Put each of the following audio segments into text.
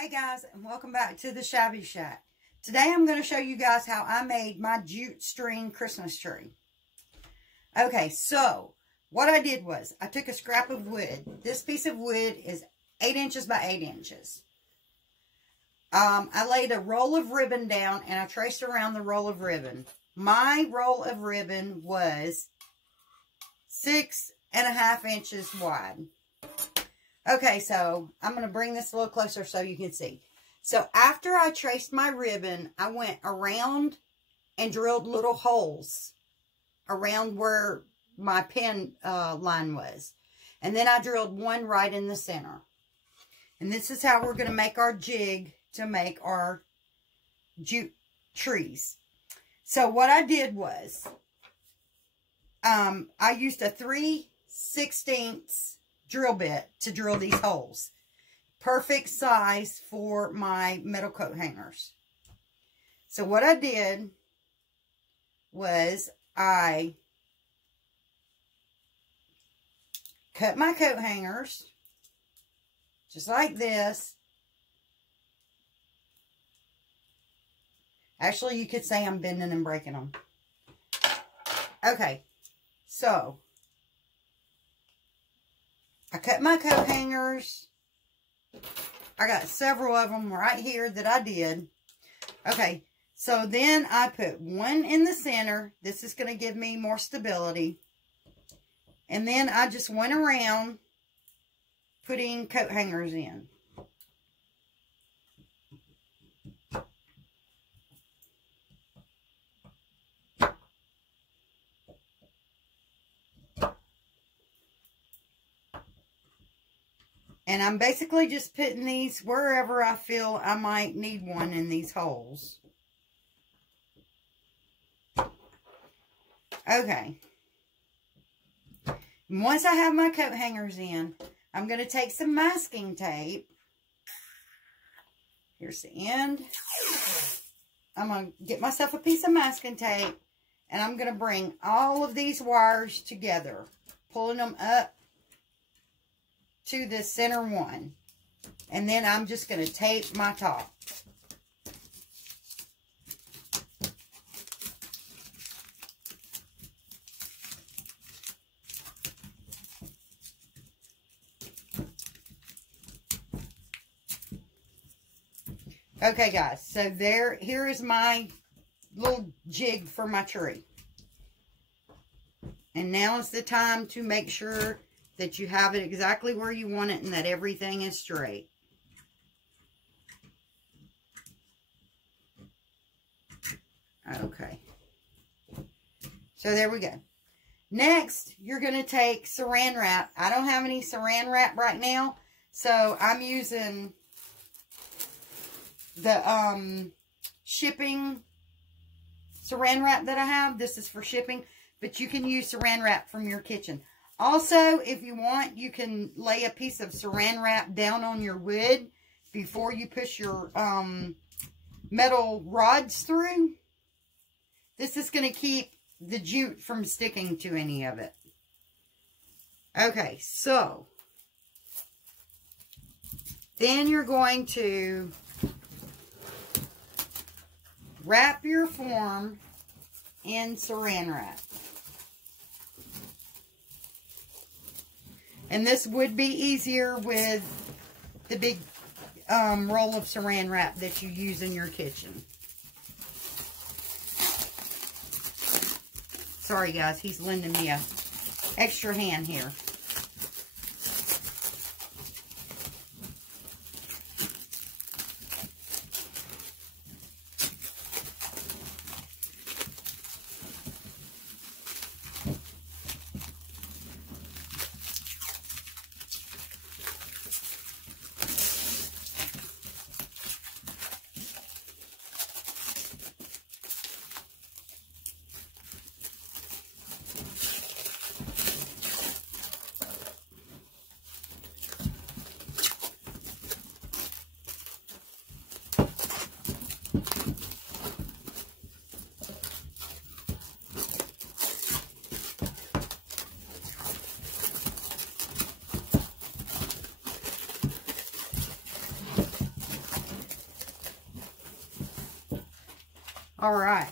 Hey guys, and welcome back to the Shabby Shack. Today I'm going to show you guys how I made my jute string Christmas tree. Okay, so what I did was I took a scrap of wood. This piece of wood is 8 inches by 8 inches. I laid a roll of ribbon down and I traced around the roll of ribbon. My roll of ribbon was 6.5 inches wide. Okay, so I'm going to bring this a little closer so you can see. So after I traced my ribbon, I went around and drilled little holes around where my pin line was. And then I drilled one right in the center. And this is how we're going to make our jig to make our jute trees. So what I did was, I used a 3/16 drill bit to drill these holes. Perfect size for my metal coat hangers. So what I did was I cut my coat hangers just like this. Actually, you could say I'm bending and breaking them. Okay, so I cut my coat hangers. I got several of them right here that I did. Okay, so then I put one in the center. This is going to give me more stability. And then I just went around putting coat hangers in. And I'm basically just putting these wherever I feel I might need one in these holes. Okay. And once I have my coat hangers in, I'm going to take some masking tape. Here's the end. I'm going to get myself a piece of masking tape. And I'm going to bring all of these wires together. Pulling them up to the center one. And then I'm just going to tape my top. Okay guys, so here is my little jig for my tree. And now is the time to make sure that you have it exactly where you want it and that everything is straight. Okay. So there we go. Next, you're going to take saran wrap. I don't have any saran wrap right now, so I'm using the shipping saran wrap that I have. This is for shipping, but you can use saran wrap from your kitchen. Also, if you want, you can lay a piece of saran wrap down on your wood before you push your metal rods through. This is going to keep the jute from sticking to any of it. Okay, so then you're going to wrap your form in saran wrap. And this would be easier with the big roll of saran wrap that you use in your kitchen. Sorry guys, he's lending me an extra hand here. All right.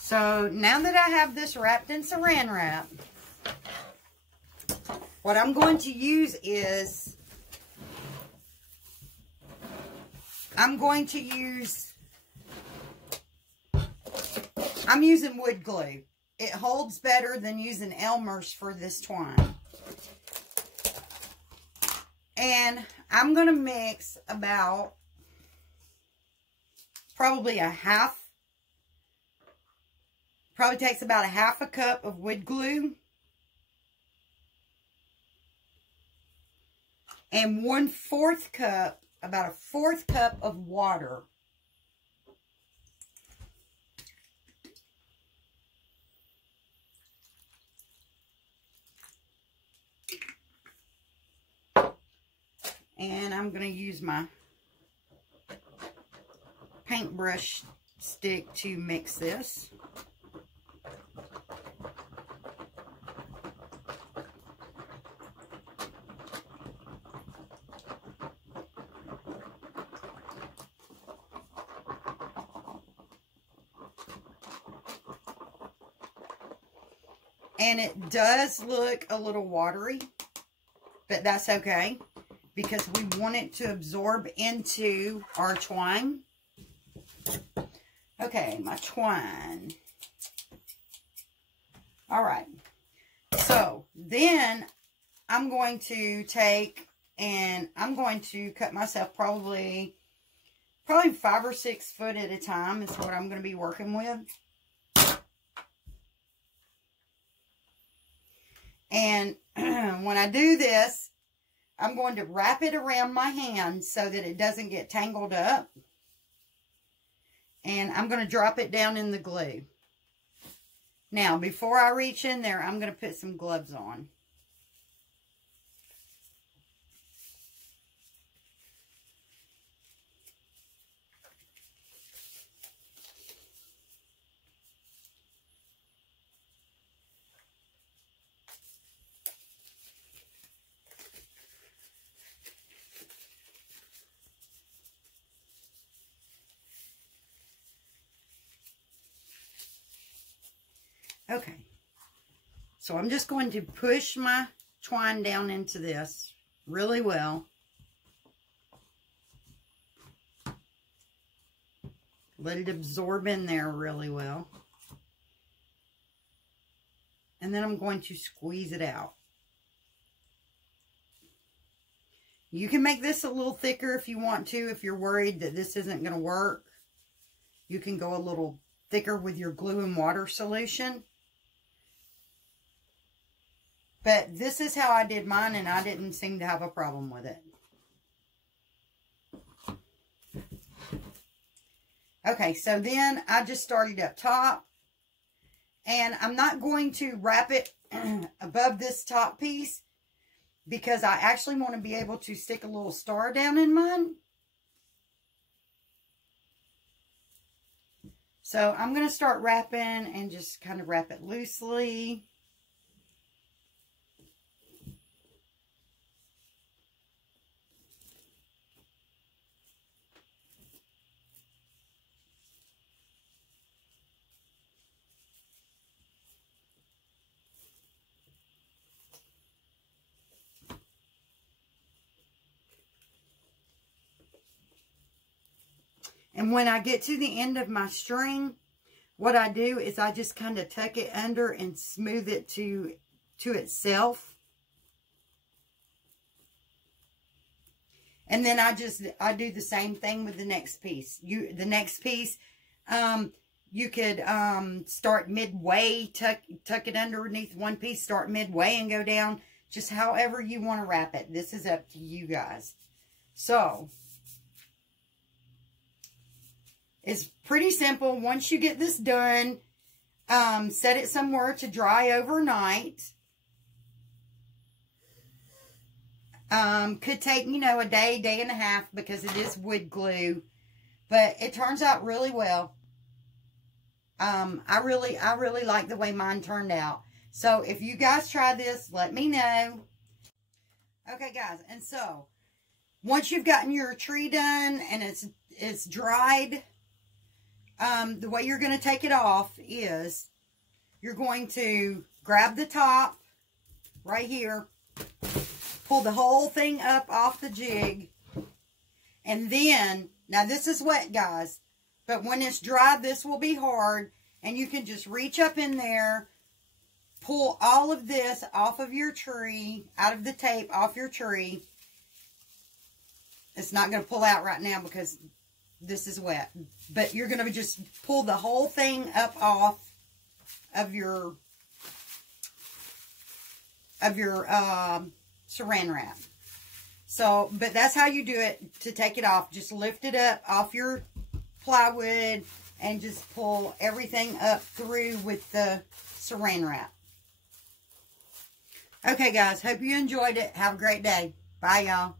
So now that I have this wrapped in saran wrap, what I'm going to use is, I'm using wood glue. It holds better than using Elmer's for this twine. And I'm going to mix about probably takes about a half a cup of wood glue and 1/4 cup, about a 1/4 cup of water. And I'm going to use my paintbrush stick to mix this. And it does look a little watery, but that's okay, because we want it to absorb into our twine. Okay, my twine. All right. So then I'm going to take and I'm going to cut myself probably 5 or 6 foot at a time is what I'm going to be working with. And when I do this, I'm going to wrap it around my hand so that it doesn't get tangled up. And I'm going to drop it down in the glue. Now, before I reach in there, I'm going to put some gloves on. Okay, so I'm just going to push my twine down into this really well. Let it absorb in there really well. And then I'm going to squeeze it out. You can make this a little thicker if you want to. If you're worried that this isn't going to work, you can go a little thicker with your glue and water solution. But this is how I did mine, and I didn't seem to have a problem with it. Okay, so then I just started up top. And I'm not going to wrap it above this top piece, because I actually want to be able to stick a little star down in mine. So I'm going to start wrapping and just kind of wrap it loosely. And when I get to the end of my string, what I do is I just kind of tuck it under and smooth it to itself. And then I do the same thing with the next piece. The next piece, you could start midway, tuck it underneath one piece, start midway and go down. Just however you want to wrap it. This is up to you guys. So it's pretty simple. Once you get this done, set it somewhere to dry overnight. Could take, you know, a day, day and a half, because it is wood glue. But it turns out really well. I really like the way mine turned out. So if you guys try this, let me know. Okay, guys, and so once you've gotten your tree done and it's dried, the way you're going to take it off is you're going to grab the top right here, pull the whole thing up off the jig, and then, now this is wet, guys, but when it's dry, this will be hard, and you can just reach up in there, pull all of this off of your tree, out of the tape off your tree. It's not going to pull out right now because this is wet, but you're going to just pull the whole thing up off of your saran wrap. So, but that's how you do it to take it off. Just lift it up off your plywood and just pull everything up through with the saran wrap. Okay, guys. Hope you enjoyed it. Have a great day. Bye, y'all.